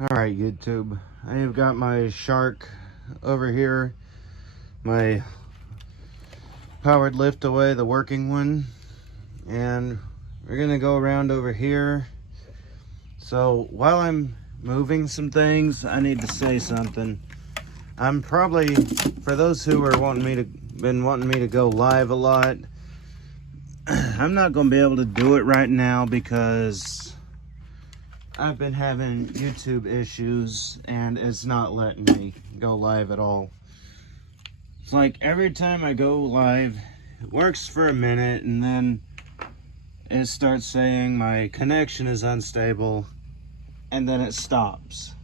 Alright, YouTube, I have got my shark over here, my powered lift away, the working one, and we're gonna go around over here. So while I'm moving some things, I need to say something. I'm probably, for those who are been wanting me to go live a lot, I'm not gonna be able to do it right now because I've been having YouTube issues and it's not letting me go live at all. It's like every time I go live, it works for a minute and then it starts saying my connection is unstable and then it stops.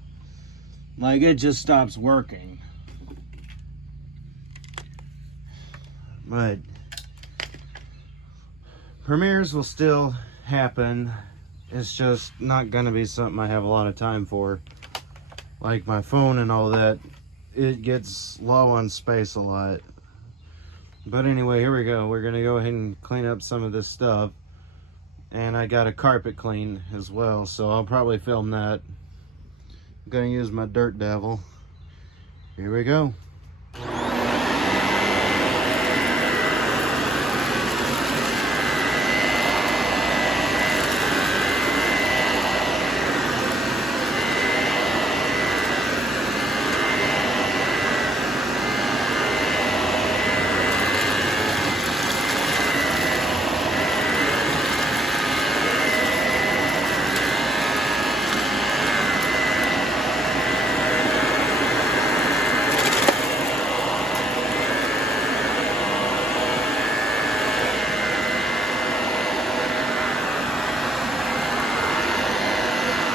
Like it just stops working. But premieres will still happen. It's just not gonna be something I have a lot of time for. Like my phone and all that, it gets low on space a lot. But anyway, here we go. We're gonna go ahead and clean up some of this stuff. And I got a carpet clean as well, so I'll probably film that. I'm gonna use my Dirt Devil. Here we go.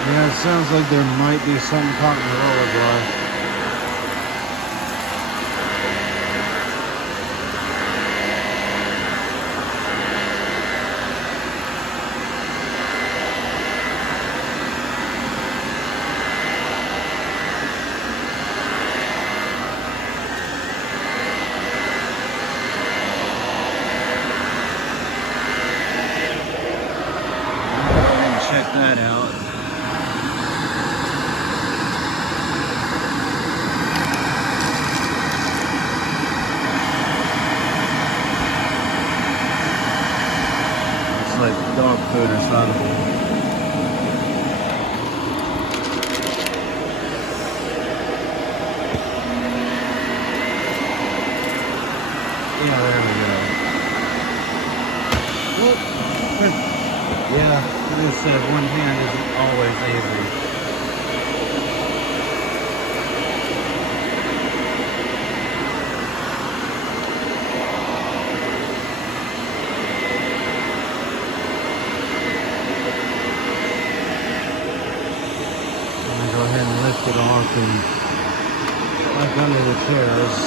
Yeah, it sounds like there might be something caught in the roller block. Go ahead and check that out. Like dog food or something. Yeah, there we go. Well, yeah, like I said, one hand isn't always easy. Go ahead and lift it off and like under the chairs.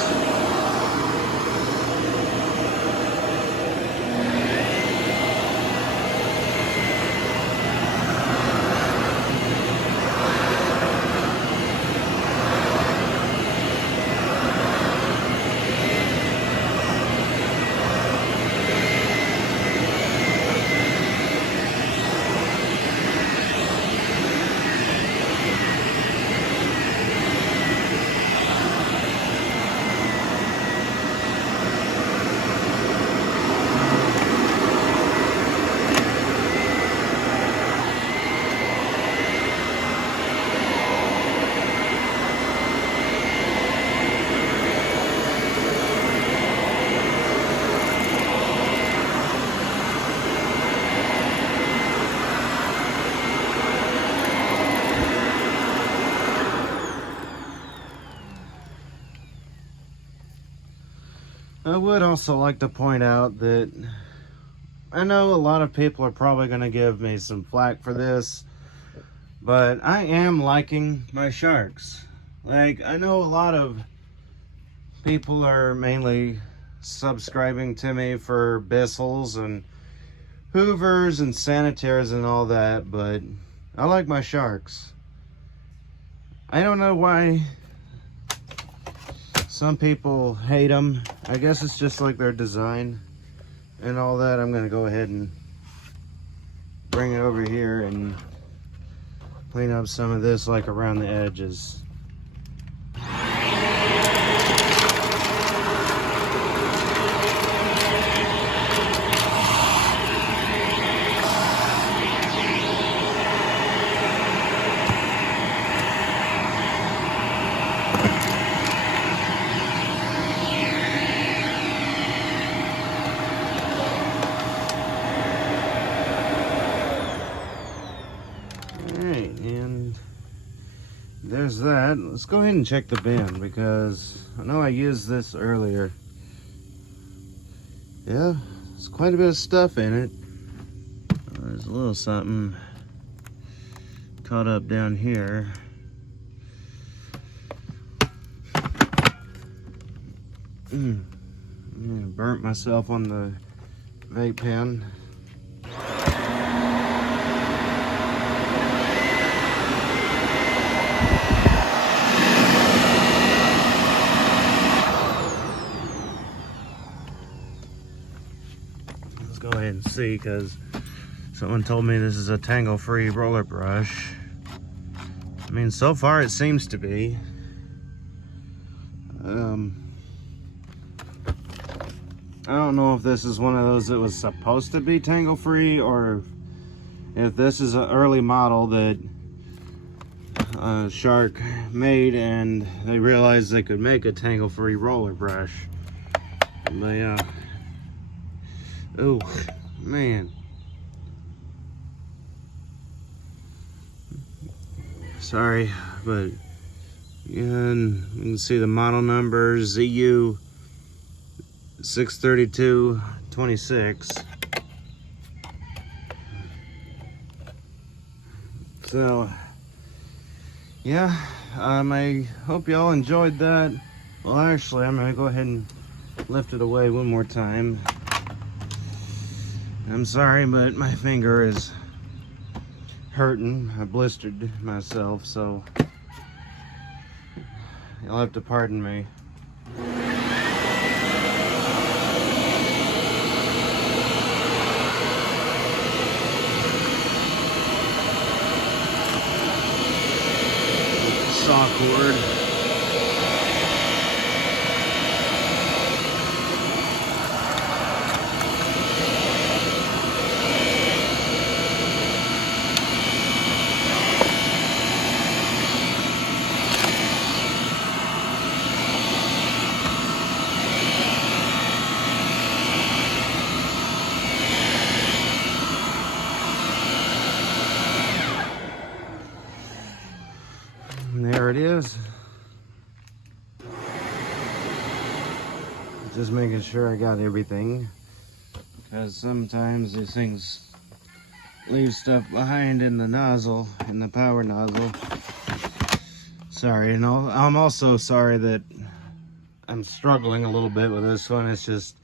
I would also like to point out that I know a lot of people are probably going to give me some flack for this, but I am liking my sharks. Like, I know a lot of people are mainly subscribing to me for Bissels and Hoovers and Sanitaires and all that, but I like my sharks. I don't know why some people hate them. I guess it's just like their design and all that. I'm gonna go ahead and bring it over here and clean up some of this like around the edges. Alright, and there's that. Let's go ahead and check the bin because I know I used this earlier. Yeah, there's quite a bit of stuff in it. There's a little something caught up down here. Burnt myself on the vape pen. Let's go ahead and see, because someone told me this is a tangle-free roller brush. I mean, so far it seems to be. I don't know if this is one of those that was supposed to be tangle-free, or if this is an early model that Shark made and they realized they could make a tangle-free roller brush. But yeah. Oh, man. Sorry, but you can see the model number ZU632 26. So yeah, I hope y'all enjoyed that. Well, actually, I'm gonna go ahead and lift it away one more time. I'm sorry, but my finger is hurting. I blistered myself, so you'll have to pardon me. Saw cord. There it is. Just making sure I got everything, because sometimes these things leave stuff behind in the nozzle, in the power nozzle. Sorry, and I'm also sorry that I'm struggling a little bit with this one. It's just,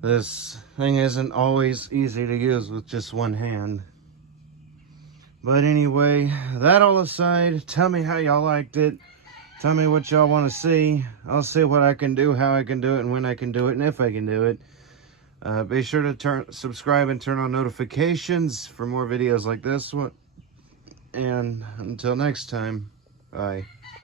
this thing isn't always easy to use with just one hand. But anyway, that all aside, tell me how y'all liked it. Tell me what y'all want to see. I'll see what I can do, how I can do it, and when I can do it, and if I can do it. Be sure to subscribe and turn on notifications for more videos like this one. And until next time, bye.